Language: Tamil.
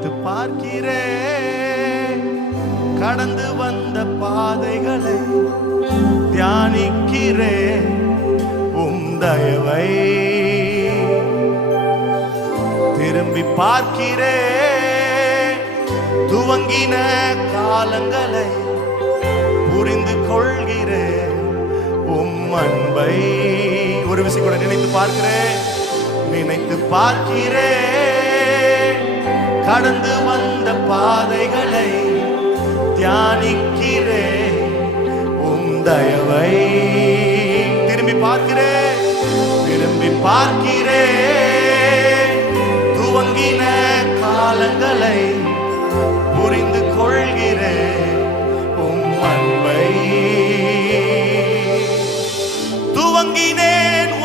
நினைத்து பார்க்கிறே. கடந்து வந்த பாதைகளை தியானிக்கிறே. உம் தயவை திரும்பி பார்க்கிறே. துவங்கின காலங்களை புரிந்து கொள்கிறே. உம் அன்பை ஒரு விஷயம் கூட நினைத்து பார்க்கிறேன் நினைத்து பார்க்கிறேன் கடந்து வந்த பாதைகளை தியானிக்கிறேன். உம் தயவை திரும்பி பார்க்கிறேன். திரும்பி பார்க்கிறேன். துவங்கின காலங்களை புரிந்து கொள்கிறேன். உம் அன்பை. துவங்கினேன்